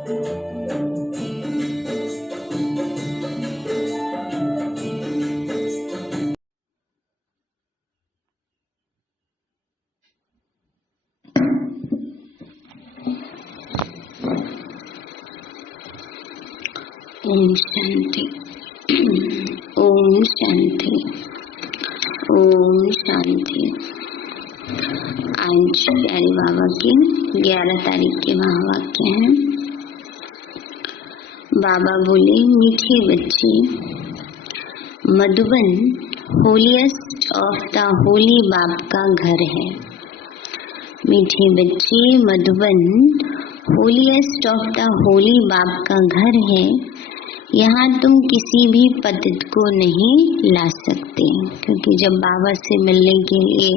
ओम शांति। ओम शांति। ओम शांति। आज प्यारे बाबा के 11 तारीख के महावाक्य हैं। बाबा बोले, मीठे बच्चे, Madhuban holiest of the Holi बाप का घर है। मीठे बच्चे, Madhuban holiest of the Holi बाप का घर है। यहाँ तुम किसी भी पतित को नहीं ला सकते, क्योंकि जब बाबा से मिलने के लिए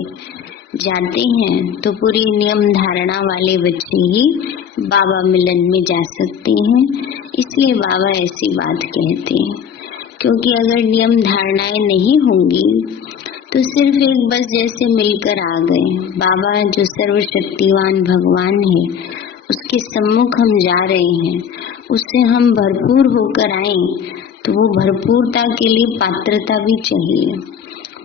जाते हैं तो पूरी नियम धारणा वाले बच्चे ही बाबा मिलन में जा सकते हैं। इसलिए बाबा ऐसी बात कहते हैं, क्योंकि अगर नियम धारणाएं नहीं होंगी तो सिर्फ एक बस जैसे मिलकर आ गए। बाबा जो सर्वशक्तिवान भगवान है, उसके सम्मुख हम जा रहे हैं, उससे हम भरपूर होकर आए तो वो भरपूरता के लिए पात्रता भी चाहिए।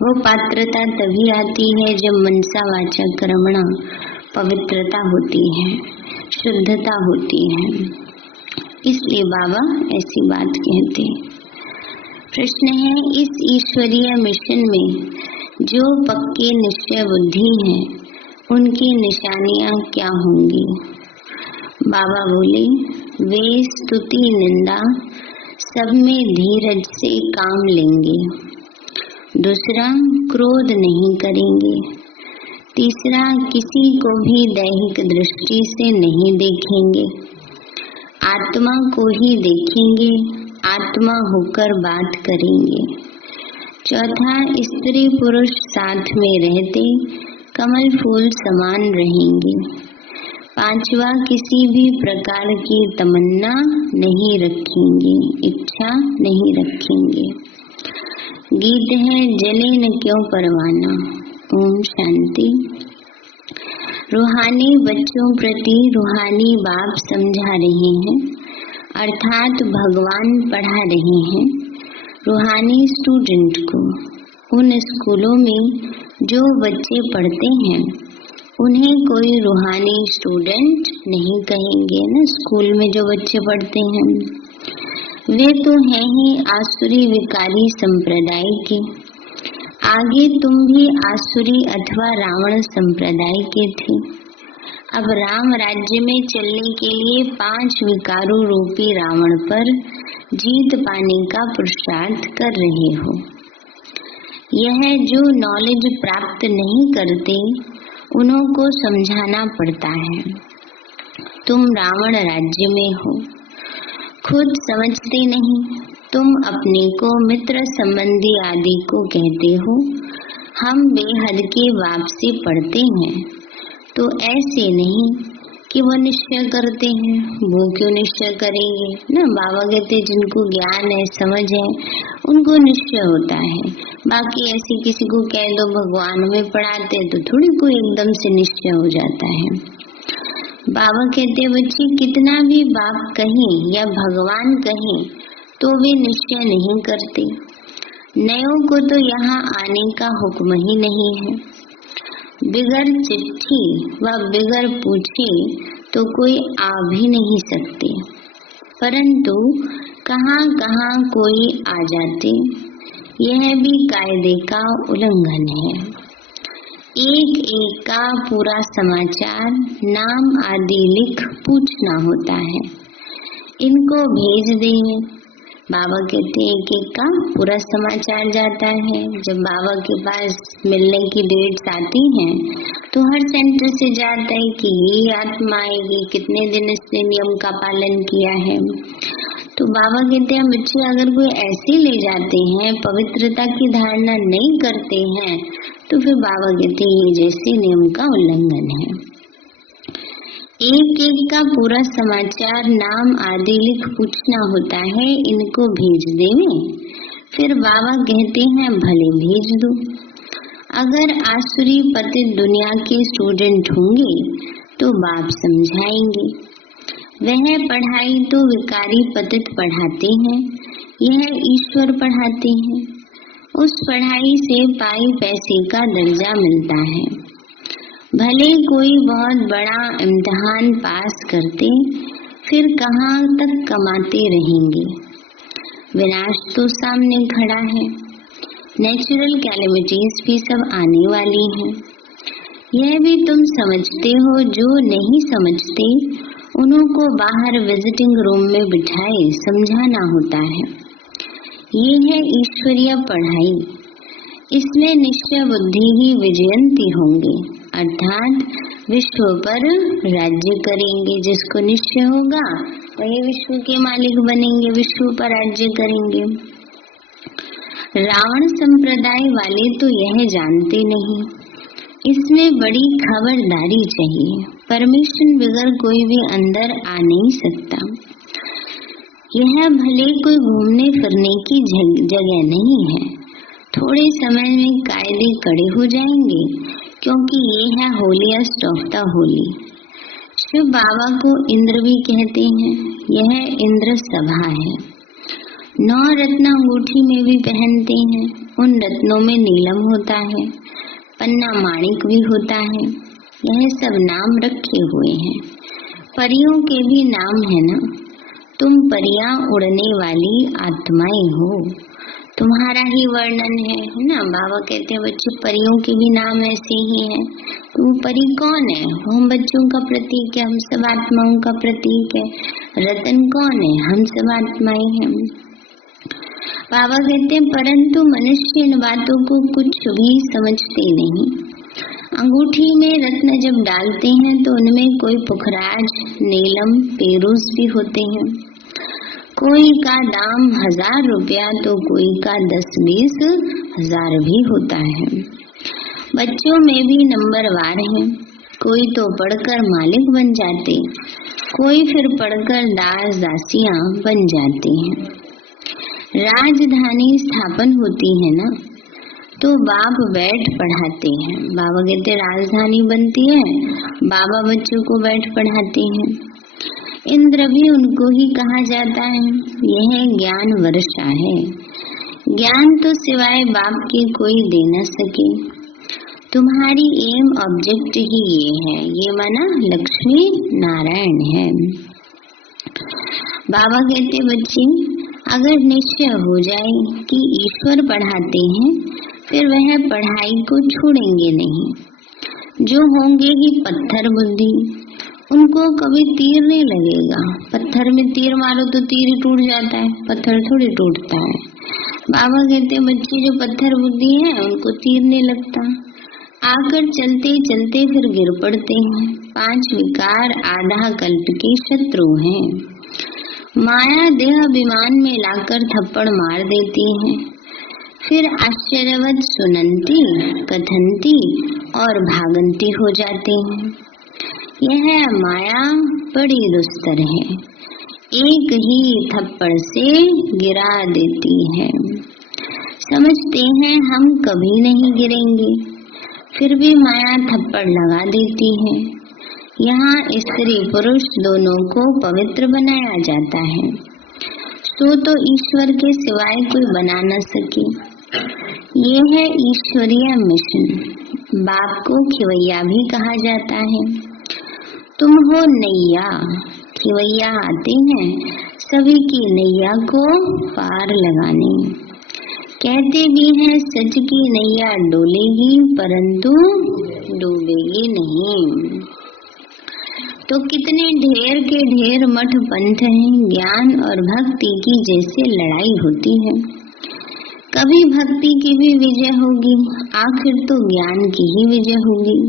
वो पात्रता तभी आती है जब मनसा वाचा कर्मणा पवित्रता होती है, शुद्धता होती है। इसलिए बाबा ऐसी बात कहते हैं। प्रश्न है, इस ईश्वरीय मिशन में जो पक्के निश्चय बुद्धि हैं, उनकी निशानियां क्या होंगी? बाबा बोले, वे स्तुति निंदा सब में धीरज से काम लेंगे। दूसरा, क्रोध नहीं करेंगे। तीसरा, किसी को भी दैहिक दृष्टि से नहीं देखेंगे, आत्मा को ही देखेंगे, आत्मा होकर बात करेंगे। चौथा, स्त्री पुरुष साथ में रहते कमल फूल समान रहेंगे। पांचवा, किसी भी प्रकार की तमन्ना नहीं रखेंगे, इच्छा नहीं रखेंगे। गीत है, जले न क्यों परवाना। ओम शांति। रूहानी बच्चों प्रति रूहानी बाप समझा रहे हैं, अर्थात भगवान पढ़ा रहे हैं रूहानी स्टूडेंट को। उन स्कूलों में जो बच्चे पढ़ते हैं उन्हें कोई रूहानी स्टूडेंट नहीं कहेंगे ना। स्कूल में जो बच्चे पढ़ते हैं वे तो हैं ही आसुरी विकारी संप्रदाय के। आगे तुम भी आसुरी अथवा रावण संप्रदाय के थे। अब राम राज्य में चलने के लिए 5 विकारों रूपी रावण पर जीत पाने का पुरुषार्थ कर रहे हो। यह जो नॉलेज प्राप्त नहीं करते उन्हों को समझाना पड़ता है। तुम रावण राज्य में हो, खुद समझते नहीं। तुम अपने को मित्र संबंधी आदि को कहते हो। हम बेहद के बाप से पढ़ते हैं, तो ऐसे नहीं कि वो निश्चय करते हैं। वो क्यों निश्चय करेंगे ना। बाबा कहते जिनको ज्ञान है, समझ है, उनको निश्चय होता है। बाकी ऐसे किसी को कह दो भगवान में पढ़ाते तो थोड़ी कोई एकदम से निश्चय हो जाता है। बाबा कहते बच्चे, कितना भी बाप कहें या भगवान कहें तो वे निश्चय नहीं करते। नयों को तो यहाँ आने का हुक्म ही नहीं है। बिगर चिट्ठी व बिगर पूछे तो कोई आ भी नहीं सकते, परंतु कहाँ कहाँ कोई आ जाते। यह भी कायदे का उल्लंघन है। एक एक का पूरा समाचार, नाम आदि लिख पूछना होता है। इनको भेज देंगे। बाबा कहते हैं एक एक का पूरा समाचार जाता है। जब बाबा के पास मिलने की डेट्स आती हैं तो हर सेंटर से जाता है कि ये आत्मा आएगी, कितने दिन इसने नियम का पालन किया है। तो बाबा कहते हैं बच्चे, अगर कोई ऐसे ले जाते हैं, पवित्रता की धारणा नहीं करते हैं, तो फिर बाबा कहते हैं ये जैसे नियम का उल्लंघन है। एक एक का पूरा समाचार, नाम आदि लिख पूछना होता है। इनको भेज देवे। फिर बाबा कहते हैं भले भेज दो। अगर आसुरी पतित दुनिया के स्टूडेंट होंगे तो बाप समझाएंगे। वह पढ़ाई तो विकारी पतित पढ़ाते हैं, यह ईश्वर पढ़ाते हैं। उस पढ़ाई से पाई पैसे का दर्जा मिलता है। भले कोई बहुत बड़ा इम्तिहान पास करते, फिर कहाँ तक कमाते रहेंगे। विनाश तो सामने खड़ा है। नेचुरल कैलेमिटीज भी सब आने वाली हैं। यह भी तुम समझते हो। जो नहीं समझते उन्हों को बाहर विजिटिंग रूम में बिठाए समझाना होता है। ये है ईश्वरीय पढ़ाई। इसमें निश्चय बुद्धि ही विजयंती होंगे, अर्थात विश्व पर राज्य करेंगे। जिसको निश्चय होगा वही विश्व के मालिक बनेंगे, विश्व पर राज्य करेंगे। रावण संप्रदाय वाले तो यह जानते नहीं। इसमें बड़ी खबरदारी चाहिए। परमिशन बगैर कोई भी अंदर आ नहीं सकता। यह भले कोई घूमने फिरने की जगह नहीं है। थोड़े समय में कायदे कड़े हो जाएंगे, क्योंकि ये है holiest of the holy. Shiv Baba को इंद्र भी कहते हैं। यह इंद्र सभा है। 9 रत्न अंगूठी में भी पहनते हैं। उन रत्नों में नीलम होता है, पन्ना माणिक भी होता है। यह सब नाम रखे हुए हैं। परियों के भी नाम है ना। तुम परियां उड़ने वाली आत्माएं हो। तुम्हारा ही वर्णन है ना। बाबा कहते हैं बच्चे परियों के भी नाम ऐसे ही हैं। तो वो परी कौन है? वो हम बच्चों का प्रतीक है, हम सब आत्माओं का प्रतीक है। रतन कौन है? हम सब आत्माएं हैं। बाबा कहते हैं परंतु मनुष्य इन बातों को कुछ भी समझते नहीं। अंगूठी में रत्न जब डालते हैं तो उनमें कोई पुखराज, नीलम, पेरूस भी होते हैं। कोई का दाम 1000 रुपया तो कोई का 10-20 हजार भी होता है। बच्चों में भी नंबरवार है। कोई तो पढ़कर मालिक बन जाते, कोई फिर पढ़कर दास दासियां बन जाते हैं। राजधानी स्थापन होती है ना, तो बाप बैठ पढ़ाते हैं। बाबा कहते राजधानी बनती है, बाबा बच्चों को बैठ पढ़ाते हैं। इंद्र भी उनको ही कहा जाता है। यह ज्ञान वर्षा है। ज्ञान तो सिवाय बाप के कोई दे न सके। तुम्हारी एम ऑब्जेक्ट ही ये है। ये माना लक्ष्मी नारायण है। बाबा कहते बच्चे अगर निश्चय हो जाए कि ईश्वर पढ़ाते हैं, फिर वह पढ़ाई को छोड़ेंगे नहीं। जो होंगे ही पत्थर बुद्धि, उनको कभी तीर नहीं लगेगा। पत्थर में तीर मारो तो तीर ही टूट जाता है, पत्थर थोड़ी टूटता है। बाबा कहते हैं बच्चे जो पत्थर बुद्धि है उनको तीर नहीं लगता। आकर चलते चलते फिर गिर पड़ते हैं। 5 विकार आधा कल्प के शत्रु हैं। माया देह विमान में लाकर थप्पड़ मार देती है। फिर आश्चर्यवत सुनंती, कथनती और भागंती हो जाते हैं। यह माया बड़ी दुस्तर है। एक ही थप्पड़ से गिरा देती है। समझते हैं हम कभी नहीं गिरेंगे, फिर भी माया थप्पड़ लगा देती है। यहाँ स्त्री पुरुष दोनों को पवित्र बनाया जाता है। तो ईश्वर के सिवाय कोई बना न सके। ये है ईश्वरीय मिशन। बाप को खिवैया भी कहा जाता है। तुम हो नैया, खिवैया आते हैं सभी की नैया को पार लगाने। कहते भी हैं सच की नैया डोलेगी परंतु डूबेगी नहीं। तो कितने ढेर के ढेर मठ पंथ हैं। ज्ञान और भक्ति की जैसे लड़ाई होती है। कभी भक्ति की भी विजय होगी, आखिर तो ज्ञान की ही विजय होगी।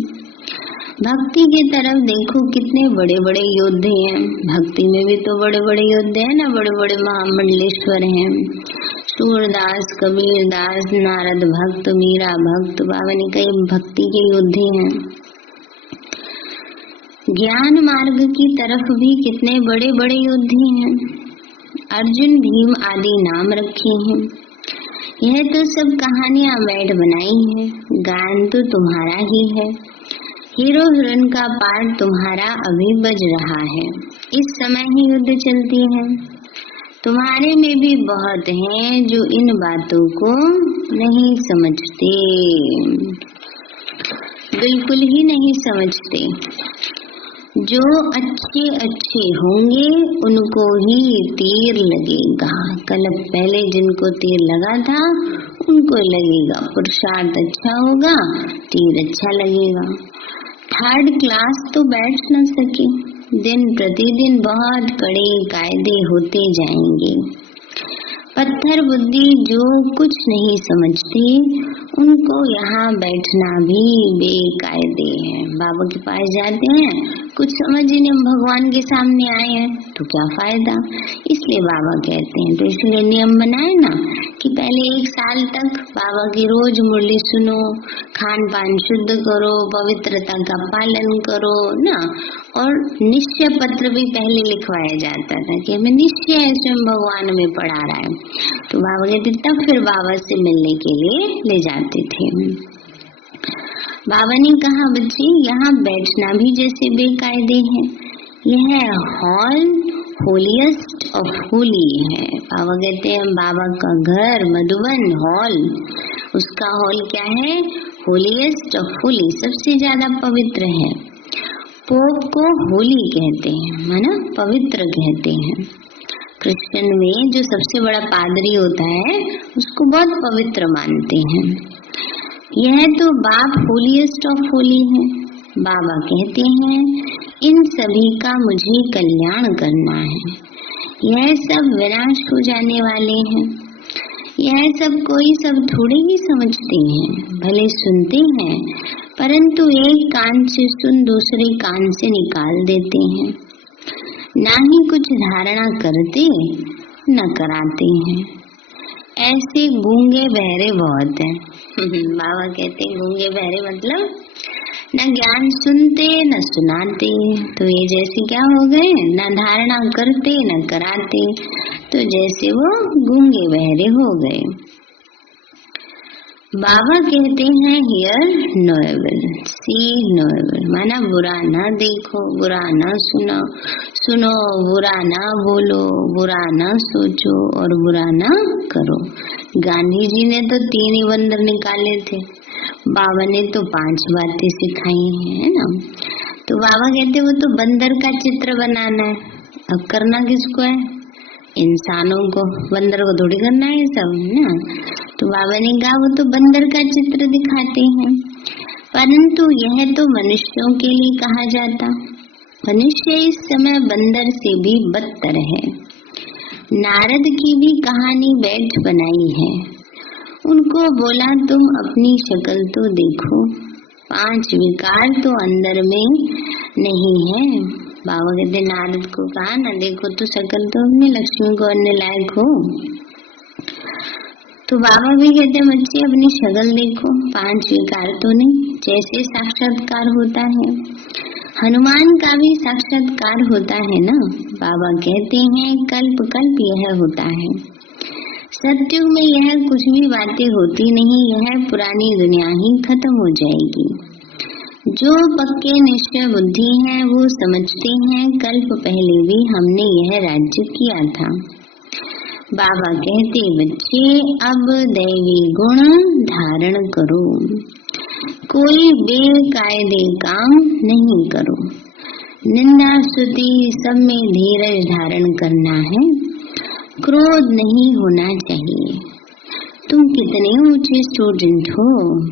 भक्ति की तरफ देखो कितने बड़े बड़े योद्धे हैं। भक्ति में भी तो बड़े बड़े योद्धे हैं ना, बड़े बड़े महामंडलेश्वर हैं। सूरदास, कबीरदास, नारद भक्त, मीरा भक्त, बाबा ने कई भक्ति के योद्धे हैं। ज्ञान मार्ग की तरफ भी कितने बड़े बड़े योद्धे हैं। अर्जुन, भीम आदि नाम रखे हैं। यह तो सब कहानियां बैठ बनाई हैं। गान तो तुम्हारा ही है। हीरो हीरोइन का पार्ट तुम्हारा अभी बज रहा है। इस समय ही युद्ध चलती है। तुम्हारे में भी बहुत हैं जो इन बातों को नहीं समझते, बिल्कुल ही नहीं समझते। जो अच्छे अच्छे होंगे उनको ही तीर लगेगा। कल पहले जिनको तीर लगा था उनको लगेगा। पुरुषार्थ अच्छा होगा, तीर अच्छा लगेगा। थर्ड क्लास तो बैठ न सके। दिन प्रतिदिन बहुत कड़े कायदे होते जाएंगे। पत्थर बुद्धि जो कुछ नहीं समझते उनको यहाँ बैठना भी बेकायदे है। बाबा के पास जाते हैं, कुछ समझ ही नहीं, भगवान के सामने आए हैं तो क्या फायदा। इसलिए बाबा कहते हैं, तो इसलिए नियम बनाए ना कि पहले 1 साल तक बाबा की रोज मुरली सुनो, खान पान शुद्ध करो, पवित्रता का पालन करो ना। और निश्चय पत्र भी पहले लिखवाया जाता था कि हमें निश्चय है स्वयं भगवान में पढ़ा रहा है। तो बाबा कहते तब फिर बाबा से मिलने के लिए ले जाते थे। बाबा ने कहा, बच्चे यहाँ बैठना भी जैसे बेकायदे है। यह हॉल होलीएस्ट ऑफ होली है। बाबा कहते हैं बाबा का घर मधुबन हॉल, उसका हॉल क्या है? होलीएस्ट ऑफ होली, सबसे ज्यादा पवित्र है। पोप को होली कहते हैं, माना पवित्र कहते हैं। क्रिश्चियन में जो सबसे बड़ा पादरी होता है उसको बहुत पवित्र मानते हैं। यह तो बाप होलीएस्ट ऑफ होली है। बाबा कहते हैं इन सभी का मुझे कल्याण करना है। यह सब विनाश हो जाने वाले हैं। यह सब कोई सब थोड़े ही समझते हैं, भले सुनते हैं परंतु एक कान से सुन दूसरे कान से निकाल देते हैं। ना ही कुछ धारणा करते न कराते हैं। ऐसे गूंगे बहरे बहुत हैं। बाबा कहते हैं गूंगे बहरे मतलब न ज्ञान सुनते न सुनाते। तो ये जैसे क्या हो गए, न धारणा करते न कराते, तो जैसे वो गूंगे बहरे हो गए। बाबा कहते हैं hear no evil, see no evil, माना बुरा ना देखो, बुरा ना सुनो, सुनो बुरा ना बोलो, बुरा ना सोचो और बुरा ना करो। गांधी जी ने तो 3 ही बंदर निकाले थे, बाबा ने तो 5 बातें सिखाई है ना। तो बाबा कहते वो तो बंदर का चित्र बनाना है, अब करना किसको है? इंसानों को, बंदर को थोड़ी करना है सब ना। तो बाबा ने कहा वो तो बंदर का चित्र दिखाते हैं, परंतु यह तो मनुष्यों के लिए कहा जाता। मनुष्य इस समय बंदर से भी बदतर है। नारद की भी कहानी बैठ बनाई है। उनको बोला तुम अपनी शक्ल तो देखो, 5 विकार तो अंदर में नहीं है। बाबा कहते नारद को कहा ना देखो तो शक्ल तो अपनी लक्ष्मी को अन्य लायक हो। तो बाबा भी कहते बच्चे अपनी शक्ल देखो, 5 विकार तो नहीं, जैसे साक्षात्कार होता है। हनुमान का भी साक्षात्कार होता है ना। बाबा कहते हैं कल्प कल्प यह होता है। सत्युग में यह कुछ भी बातें होती नहीं, यह पुरानी दुनिया ही खत्म हो जाएगी। जो पक्के निश्चय बुद्धि हैं वो समझते हैं कल्प पहले भी हमने यह राज्य किया था। बाबा कहते बच्चे अब दैवी गुण धारण करो, कोई बेकायदे काम नहीं करो। निंदा स्तुति सब में धीरज धारण करना है, क्रोध नहीं होना चाहिए। तुम कितने ऊंचे स्टूडेंट हो,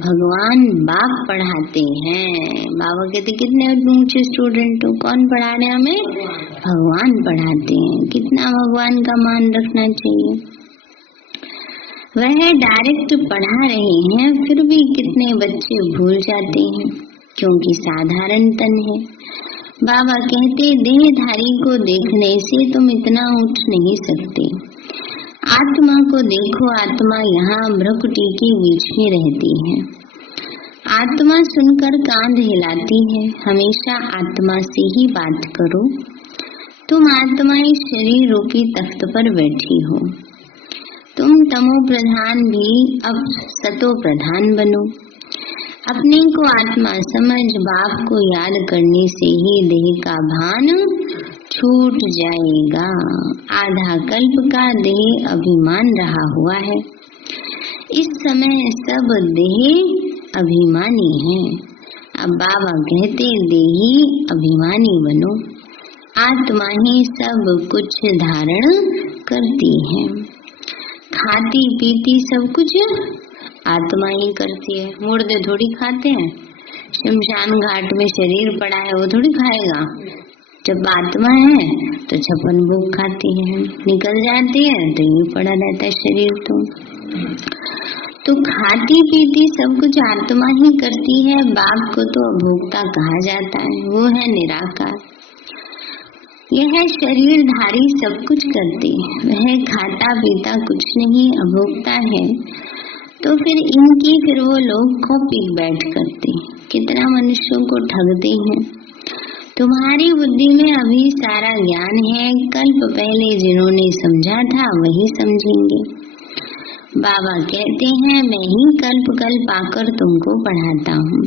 भगवान बाप पढ़ाते हैं। बाबा कहते कितने ऊंचे स्टूडेंट हो, कौन पढ़ा रहे हमें? भगवान पढ़ाते हैं। कितना भगवान का मान रखना चाहिए। वह डायरेक्ट पढ़ा रहे हैं, फिर भी कितने बच्चे भूल जाते हैं क्योंकि साधारण तन है। बाबा कहते देहधारी को देखने से तुम इतना उठ नहीं सकते। आत्मा को देखो, आत्मा यहाँ भ्रकुटी के बीच में रहती है। आत्मा सुनकर कांध हिलाती है। हमेशा आत्मा से ही बात करो। तुम आत्मा इस शरीर रूपी तख्त पर बैठी हो। तुम तमो प्रधान भी अब सतो प्रधान बनो। अपने को आत्मा समझ बाप को याद करने से ही देह का भान छूट जाएगा। आधा कल्प का देह अभिमान रहा हुआ है। इस समय सब देह अभिमानी हैं। अब बाबा कहते देही अभिमानी बनो। आत्मा ही सब कुछ धारण करती है। खाती पीती सब कुछ आत्मा ही करती है। मुर्दे थोड़ी खाते हैं। शमशान घाट में शरीर पड़ा है, वो थोड़ी खाएगा। जब आत्मा है तो छप्पन भोग खाती है, निकल जाती है तो ये पड़ा रहता है शरीर। तो खाती पीती सब कुछ आत्मा ही करती है। बाप को तो अभोक्ता कहा जाता है, वो है निराकार। यह शरीरधारी सब कुछ करती है, वह खाता पीता कुछ नहीं, अभोक्ता है। तो फिर वो लोग कॉपी बैठ करते, कितना मनुष्यों को ठगते हैं। तुम्हारी बुद्धि में अभी सारा ज्ञान है, कल्प पहले जिन्होंने समझा था वही समझेंगे। बाबा कहते हैं मैं ही कल्प कल्प आकर तुमको पढ़ाता हूँ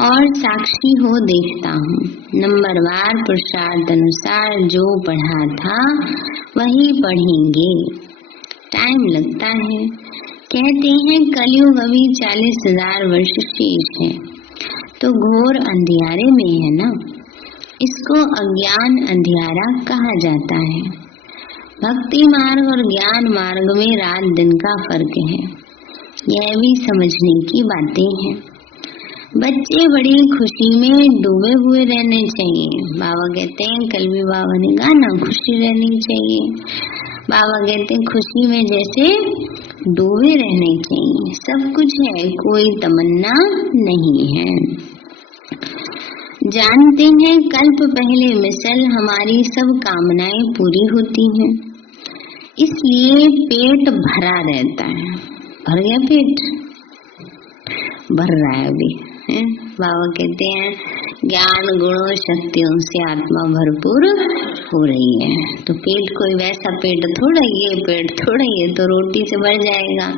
और साक्षी हो देखता हूँ। नंबरवार पुरुषार्थ अनुसार जो पढ़ा था वही पढ़ेंगे। टाइम लगता है। कहते हैं कलयुग अभी 40,000 वर्ष शेष है, तो घोर अंधियारे में है ना। इसको अज्ञान अंधियारा कहा जाता है। भक्ति मार्ग और ज्ञान मार्ग में रात दिन का फर्क है, यह भी समझने की बातें हैं। बच्चे बड़ी खुशी में डूबे हुए रहने चाहिए। बाबा कहते हैं, कल भी बाबा ने गाना खुशी रहनी चाहिए। बाबा कहते हैं खुशी में जैसे डूबे रहने चाहिए। सब कुछ है, कोई तमन्ना नहीं है। जानते हैं कल्प पहले मिसल हमारी सब कामनाएं पूरी होती हैं, इसलिए पेट भरा रहता है। भर गया पेट, भर रहा है अभी है? बाबा कहते हैं ज्ञान गुणों शक्तियों से आत्मा भरपूर हो रही है। तो पेट कोई वैसा पेट थोड़ा, ये पेट थोड़ा, ये तो रोटी से भर जाएगा।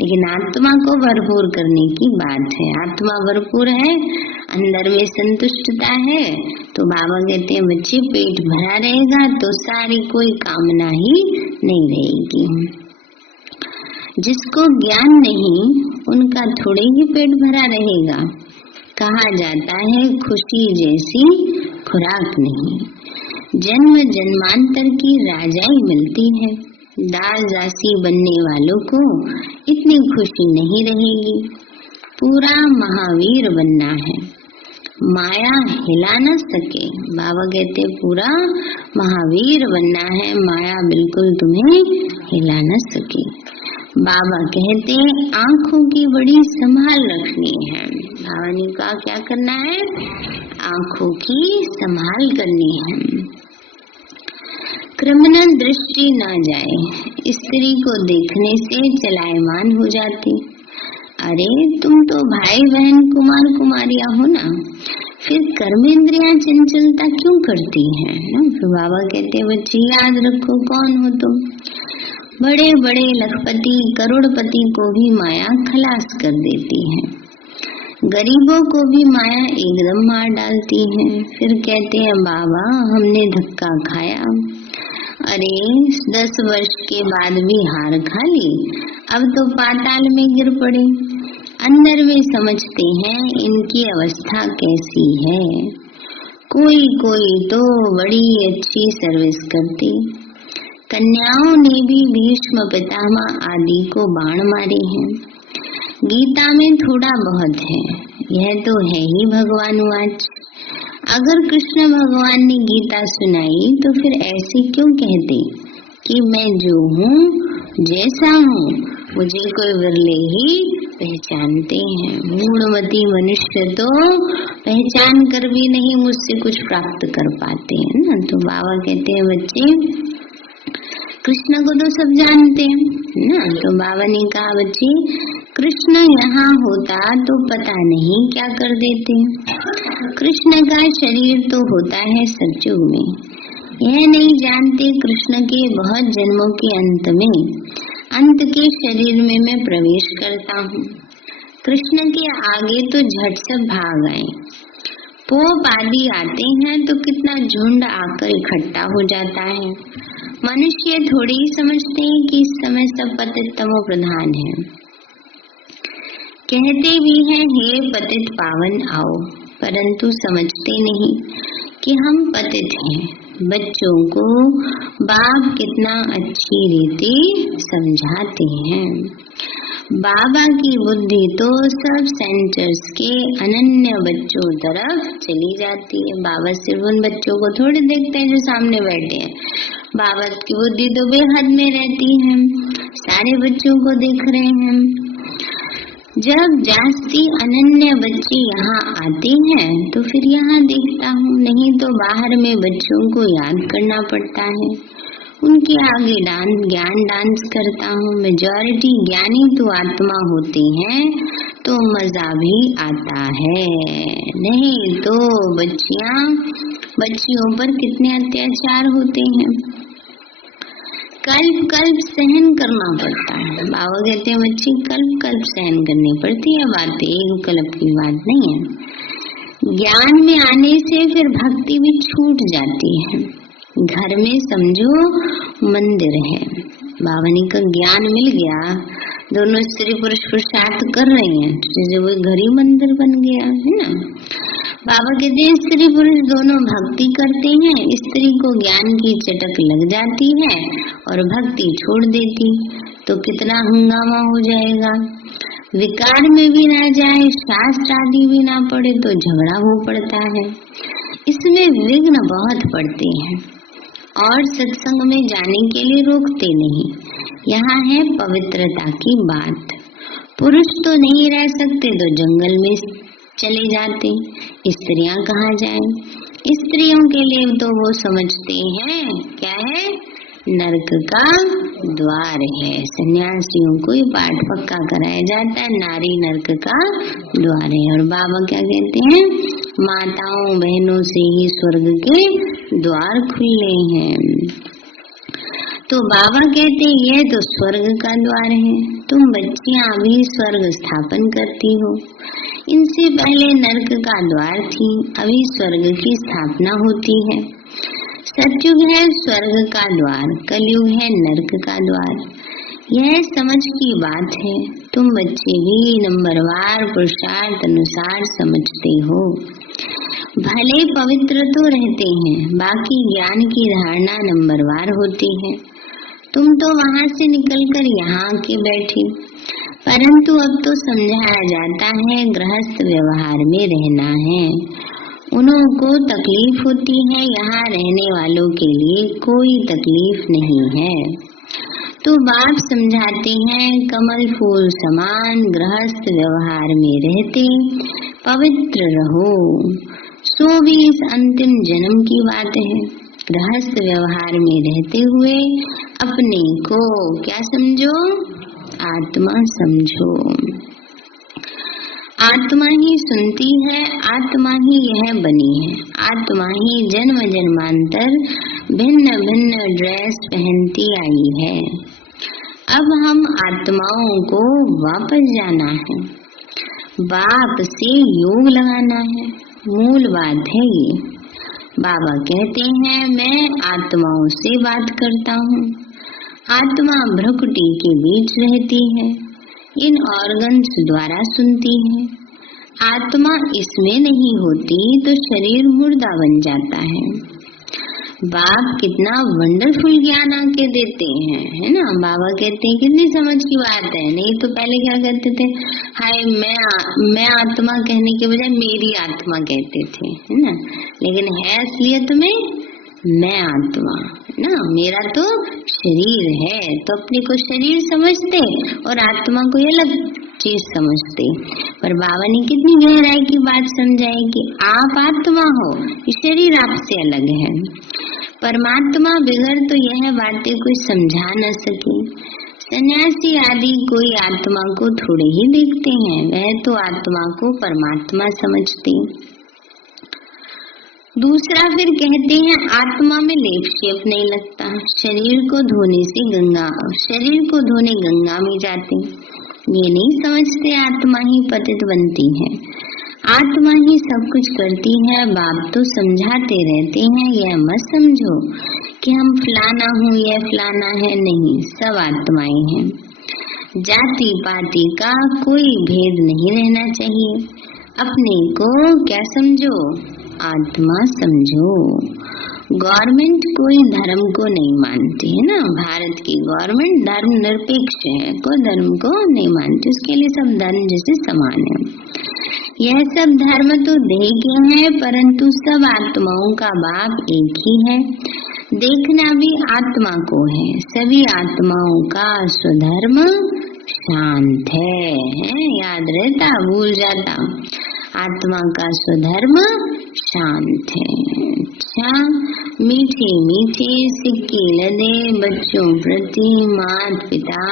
लेकिन आत्मा को भरपूर करने की बात है। आत्मा भरपूर है, अंदर में संतुष्टता है। तो बाबा कहते हैं बच्चे पेट भरा रहेगा तो सारी कोई कामना ही नहीं रहेगी। जिसको ज्ञान नहीं उनका थोड़े ही पेट भरा रहेगा। कहा जाता है खुशी जैसी खुराक नहीं। जन्म जन्मांतर की राजाई मिलती है। दास दासी बनने वालों को इतनी खुशी नहीं रहेगी। पूरा महावीर बनना है, माया हिला न सके। बाबा कहते पूरा महावीर बनना है, माया बिल्कुल तुम्हें हिला न सके। बाबा कहते आंखों की बड़ी संभाल रखनी है। बाबा ने कहा क्या करना है? आंखों की संभाल करनी है। क्रिमिनल दृष्टि ना जाए। स्त्री को देखने से चलायमान हो जाती। अरे तुम तो भाई बहन कुमार कुमारियां हो ना, फिर कर्मेंद्रियां चंचलता क्यों करती हैं? फिर बाबा कहते बच्चे याद रखो कौन हो तुम। बड़े बड़े लखपति करोड़पति को भी माया खलास कर देती है, गरीबों को भी माया एकदम मार डालती है। फिर कहते हैं बाबा हमने धक्का खाया। अरे 10 वर्ष के बाद भी हार खा ली, अब तो पाताल में गिर पड़े। अंदर में समझते हैं इनकी अवस्था कैसी है। कोई कोई तो बड़ी अच्छी सर्विस करती। कन्याओं ने भी भीष्म पितामह आदि को बाण मारे हैं। गीता में थोड़ा बहुत है, यह तो है ही भगवानुवाच। अगर कृष्ण भगवान ने गीता सुनाई तो फिर ऐसे क्यों कहते कि मैं जो हूँ जैसा हूँ मुझे कोई विरले ही पहचानते हैं। मूढ़मती मनुष्य तो पहचान कर भी नहीं मुझसे कुछ प्राप्त कर पाते हैं ना। तो बाबा कहते हैं बच्चे कृष्ण को तो सब जानते हैं ना। तो बाबा ने कहा बच्चे कृष्ण यहाँ होता तो पता नहीं क्या कर देते। कृष्ण का शरीर तो होता है सतयुग में, यह नहीं जानते कृष्ण के बहुत जन्मों के अंत में अंत के शरीर में मैं प्रवेश करता हूँ। कृष्ण के आगे तो झट से भाग आए। पोप आदि आते हैं तो कितना झुंड आकर इकट्ठा हो जाता है। मनुष्य थोड़ी ही समझते हैं कि इस समय सब पतित तमो प्रधान है। कहते भी हैं हे पतित पावन आओ, परंतु समझते नहीं कि हम पतित हैं। बच्चों को बाप कितना अच्छी रीति समझाते हैं। बाबा की बुद्धि तो सब सेंटर्स के अनन्य बच्चों तरफ चली जाती है। बाबा सिर्फ उन बच्चों को थोड़ी देखते हैं जो सामने बैठे हैं। बाबा की बुद्धि तो बेहद में रहती है, सारे बच्चों को देख रहे हैं। जब जास्ती अनन्य बच्चे यहाँ आते हैं तो फिर यहाँ देखता हूँ, नहीं तो बाहर में बच्चों को याद करना पड़ता है। उनके आगे ज्ञान डांस करता हूँ। मेजॉरिटी ज्ञानी तो आत्मा होते हैं तो मजा भी आता है, नहीं तो बच्चियों पर कितने अत्याचार होते हैं। कल्प कल्प सहन करना पड़ता है। बाबा कहते हैं बच्ची कल्प कल्प सहन करनी पड़ती है, बातें एक कल्प की बात नहीं है। ज्ञान में आने से फिर भक्ति भी छूट जाती है। घर में समझो मंदिर है, बाबा ने का ज्ञान मिल गया, दोनों स्त्री पुरुष पुरुषार्थ कर रहे हैं तो जैसे वो घर ही मंदिर बन गया है ना। बाबा कहते हैं स्त्री पुरुष दोनों भक्ति करते हैं, स्त्री को ज्ञान की चटक लग जाती है और भक्ति छोड़ देती तो कितना हंगामा हो जाएगा। विकार में भी ना जाए, शास्त्र आदि भी ना पढ़े तो झगड़ा हो पड़ता है। इसमें विघ्न बहुत पड़ते हैं और सत्संग में जाने के लिए रोकते नहीं। यहाँ है पवित्रता की बात। पुरुष तो नहीं रह सकते तो जंगल में चले जाते, स्त्रियां कहाँ जाएं? स्त्रियों के लिए तो वो समझते हैं क्या है, नरक का द्वार है। सन्यासियों को ये पाठ पक्का कराया जाता है, नारी नरक का द्वार है। और बाबा क्या कहते हैं, माताओं बहनों से ही स्वर्ग के द्वार खुले हैं। तो बाबा कहते हैं यह तो स्वर्ग का द्वार है, तुम बच्चियां अभी स्वर्ग स्थापन करती हो। इनसे पहले नरक का द्वार थी, अभी स्वर्ग की स्थापना होती है। सतयुग है स्वर्ग का द्वार, कलयुग है नरक का द्वार। यह समझ की बात है, तुम बच्चे भी नंबरवार पुरुषार्थ अनुसार समझते हो। भले पवित्र तो रहते हैं, बाकी ज्ञान की धारणा नंबरवार होती है। तुम तो वहाँ से निकलकर यहाँ आके बैठे, परंतु अब तो समझाया जाता है गृहस्थ व्यवहार में रहना है। उन्हों को तकलीफ होती है, यहाँ रहने वालों के लिए कोई तकलीफ नहीं है। तो बाप समझाते हैं कमल फूल समान गृहस्थ व्यवहार में रहते पवित्र रहो। सो भी इस अंतिम जन्म की बात है। गृहस्थ व्यवहार में रहते हुए अपने को क्या समझो, आत्मा समझो। आत्मा ही सुनती है, आत्मा ही यह बनी है, आत्मा ही जन्म जन्मांतर भिन्न भिन्न ड्रेस पहनती आई है। अब हम आत्माओं को वापस जाना है, बाप से योग लगाना है, मूल बात है ये। बाबा कहते हैं मैं आत्माओं से बात करता हूँ। आत्मा भ्रुकुटी के बीच रहती है, इन ऑर्गन्स द्वारा सुनती है। आत्मा इसमें नहीं होती तो शरीर मुर्दा बन जाता है। बाप कितना वंडरफुल ज्ञान आके देते हैं, है ना। बाबा कहते हैं कितनी समझ की बात है। नहीं तो पहले क्या कहते थे, हाय मैं आत्मा कहने के बजाय मेरी आत्मा कहते थे, है ना। लेकिन है असलियत में मैं आत्मा, है ना। मेरा तो शरीर है, तो अपने को शरीर समझते और आत्मा को अलग चीज समझते। पर बाबा ने कितनी गहराई की बात समझाई कि आप आत्मा हो, शरीर आपसे अलग है। परमात्मा बिगड़ तो यह बातें कोई समझा न सके। सन्यासी आदि कोई आत्मा को थोड़े ही देखते हैं, वह तो आत्मा को परमात्मा समझते। दूसरा फिर कहते हैं आत्मा में लेप शेप नहीं लगता। शरीर को धोने गंगा में जाते, ये नहीं समझते आत्मा ही पतित बनती है, आत्मा ही सब कुछ करती है। बाप तो समझाते रहते हैं, यह मत समझो कि हम फलाना हूँ यह फलाना है, नहीं, सब आत्माएं हैं। जाति पाति का कोई भेद नहीं रहना चाहिए। अपने को क्या समझो, आत्मा समझो। गवर्नमेंट कोई धर्म को नहीं मानती है ना, भारत की गवर्नमेंट धर्म निरपेक्ष है, कोई धर्म को नहीं मानती, उसके लिए सब धर्म जैसे समान है। यह सब धर्म तो देह के हैं, परंतु सब आत्माओं का बाप एक ही है। देखना भी आत्मा को है, सभी आत्माओं का स्वधर्म शांत है, याद रहता, भूल जाता, आत्मा का स्वधर्म शांत है। अच्छा, मीठे मीठे सिक्के लदे बच्चों प्रति माता पिता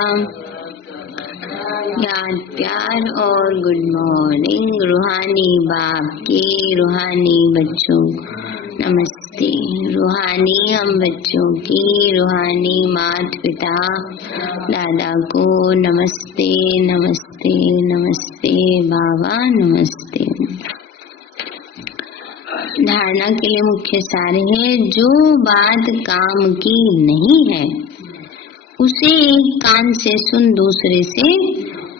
याद प्यार और गुड मॉर्निंग। रूहानी बाप के रूहानी बच्चों नमस्ते। रूहानी हम बच्चों की रूहानी माता पिता दादा को नमस्ते नमस्ते नमस्ते, बाबा नमस्ते। धारणा के लिए मुख्य सार है, जो बात काम की नहीं है उसे एक कान से सुन दूसरे से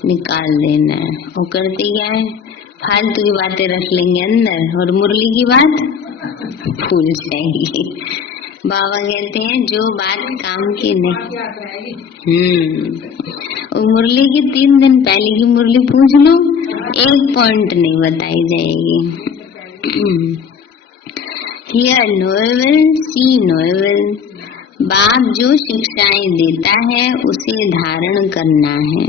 निकाल देना है। वो करते क्या है, फालतू की बातें रख लेंगे अंदर और मुरली की बात भूल जाएंगे। बाबा कहते हैं जो बात काम की नहीं, और मुरली की 3 दिन पहले की मुरली पूछ लो, एक पॉइंट नहीं बताई जाएगी। Hear no evil, see no evil। बाप जो शिक्षाएं देता है उसे धारण करना है।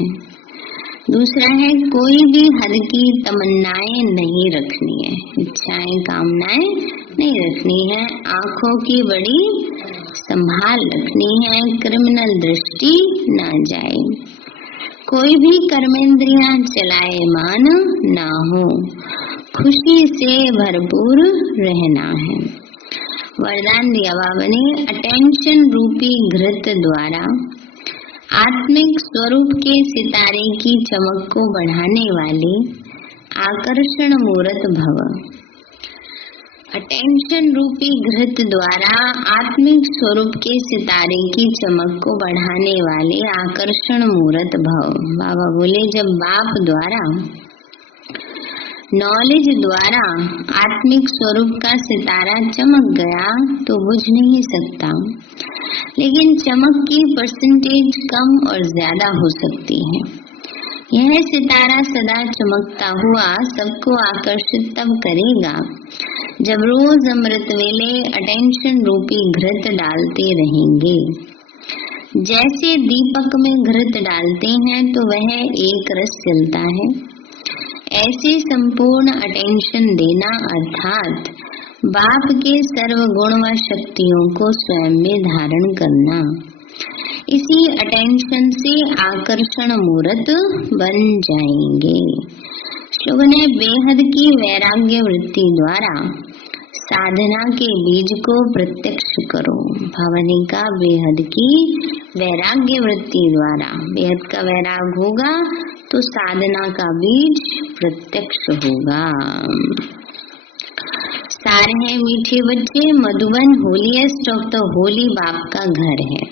दूसरा है, कोई भी हद की तमन्नाएं नहीं रखनी है, इच्छाएं कामनाएं नहीं रखनी है। आँखों की बड़ी संभाल रखनी है, क्रिमिनल दृष्टि ना जाए। कोई भी कर्मेंद्रियां चलायमान ना हो, खुशी से भरपूर रहना है। वरदान दिया बाबा ने, अटेंशन रूपी घृत द्वारा आत्मिक स्वरूप के सितारे की चमक को बढ़ाने वाले आकर्षण मूर्त भव। अटेंशन रूपी घृत द्वारा आत्मिक स्वरूप के सितारे की चमक को बढ़ाने वाले आकर्षण मूर्त भव। बाबा बोले, जब बाप द्वारा नॉलेज द्वारा आत्मिक स्वरूप का सितारा चमक गया तो बुझ नहीं सकता, लेकिन चमक की परसेंटेज कम और ज्यादा हो सकती है। यह सितारा सदा चमकता हुआ सबको आकर्षित तब करेगा जब रोज अमृत वेले अटेंशन रूपी घृत डालते रहेंगे। जैसे दीपक में घृत डालते हैं तो वह एक रस जलता है, ऐसे संपूर्ण अटेंशन देना अर्थात बाप के सर्वगुण व शक्तियों को स्वयं में धारण करना, इसी अटेंशन से आकर्षण मूर्त बन जाएंगे। शुभ ने बेहद की वैराग्य वृत्ति द्वारा साधना के बीज को प्रत्यक्ष करो। भवनी का बेहद की वैराग्य वृत्ति द्वारा, बेहद का वैराग होगा तो साधना का बीज प्रत्यक्ष होगा। सारे हैं मीठे बच्चे, Madhuban holiest of the Holi बाप का घर है।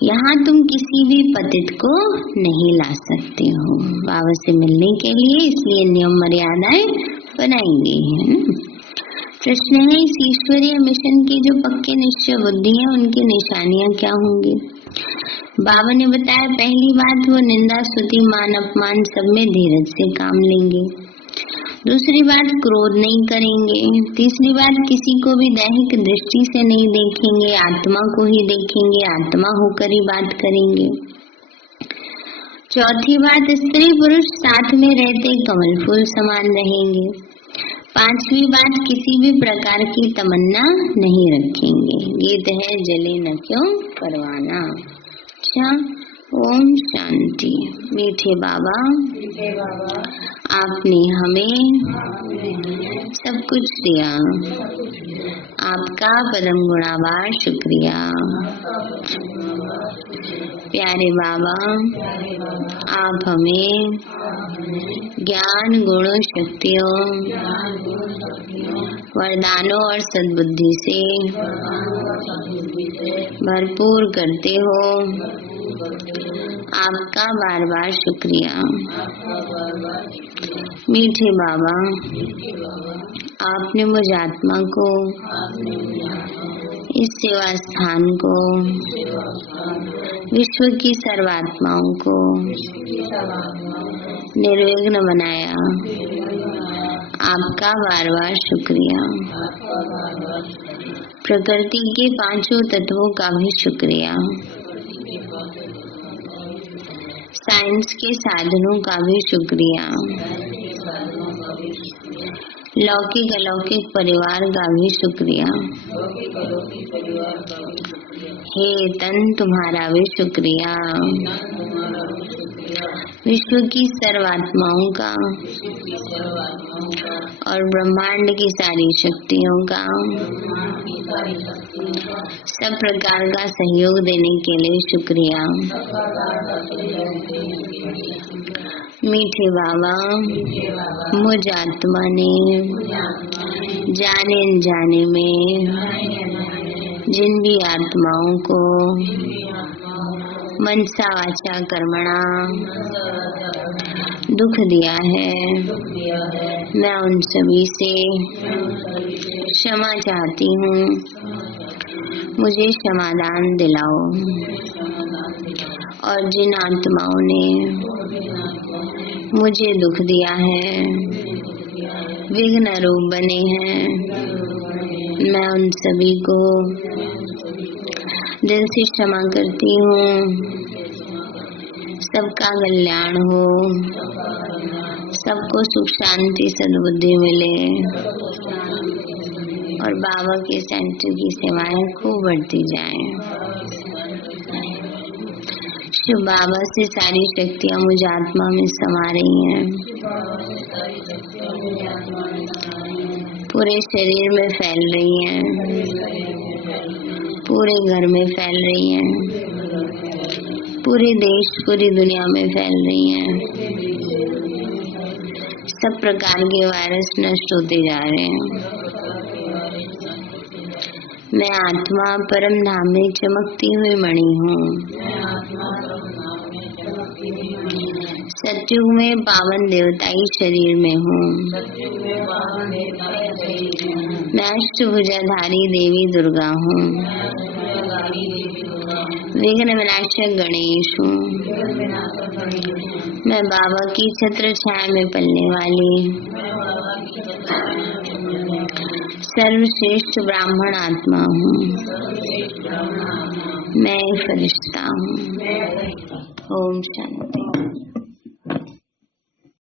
यहाँ तुम किसी भी पतित को नहीं ला सकते हो बाबा से मिलने के लिए, इसलिए नियम मर्यादाएं बनाई गई है। प्रश्न है, इस ईश्वरीय मिशन की जो पक्के निश्चय बुद्धि है उनकी निशानियां क्या होंगी? बाबा ने बताया, पहली बात वो निंदा स्तुति मान अपमान सब में धीरज से काम लेंगे। दूसरी बात, क्रोध नहीं करेंगे। तीसरी बात, किसी को भी दैहिक दृष्टि से नहीं देखेंगे, आत्मा को ही देखेंगे, आत्मा होकर ही बात करेंगे। चौथी बात, स्त्री पुरुष साथ में रहते कमल फूल समान रहेंगे। पांचवी बात, किसी भी प्रकार की तमन्ना नहीं रखेंगे। गीत है, जले न क्यों परवाना। अच्छा, ओम शांति। मीठे बाबा, आपने हमें सब कुछ दिया, आपका परम गुणावार शुक्रिया। प्यारे बाबा, आप हमें ज्ञान, गुणों, शक्तियों, वरदानों और सद्बुद्धि से भरपूर करते हो। आपका बार बार शुक्रिया। मीठे बाबा, आपने मुझ आत्मा को, इस सेवा स्थान को, विश्व की सर्वात्माओं को निर्विघ्न बनाया। आपका बार बार शुक्रिया। प्रकृति के पांचों तत्वों का भी शुक्रिया। साइंस के साधनों का भी शुक्रिया। लौकिक अलौकिक परिवार का भी शुक्रिया। हे तन, तुम्हारा भी शुक्रिया। विश्व की सर्वात्माओं का और ब्रह्मांड की सारी शक्तियों का सब प्रकार का सहयोग देने के लिए शुक्रिया। मीठे बाबा, मुझ आत्मा ने जाने अनजाने में जिन भी आत्माओं को मनसा वाचा कर्मणा दुख दिया है, मैं उन सभी से क्षमा चाहती हूँ। मुझे क्षमादान दिलाओ। और जिन आत्माओं ने मुझे दुख दिया है, विघ्न रूप बने हैं, मैं उन सभी को दिल से क्षमा करती हूँ। सबका कल्याण हो, सबको सुख शांति सद्बुद्धि मिले और बाबा के सेंटर की सेवाएं खूब बढ़ती जाएं। शिव बाबा से सारी शक्तियाँ मुझ आत्मा में समा रही हैं, पूरे शरीर में फैल रही हैं, पूरे घर में फैल रही हैं, पूरे देश पूरी दुनिया में फैल रही हैं। सब प्रकार के वायरस नष्ट होते जा रहे हैं। मैं आत्मा परम धाम में चमकती हुई मणि हूँ। सतयुग में पावन देवताई शरीर में हूँ। मैं अष्टभुजाधारी देवी दुर्गा हूँ। विघ्न विनाशक गणेश हूँ। मैं बाबा की छत्र छाया में पलने वाली सर्वश्रेष्ठ ब्राह्मण आत्मा हूँ। मैं फरिश्ता हूँ। ओम शांति।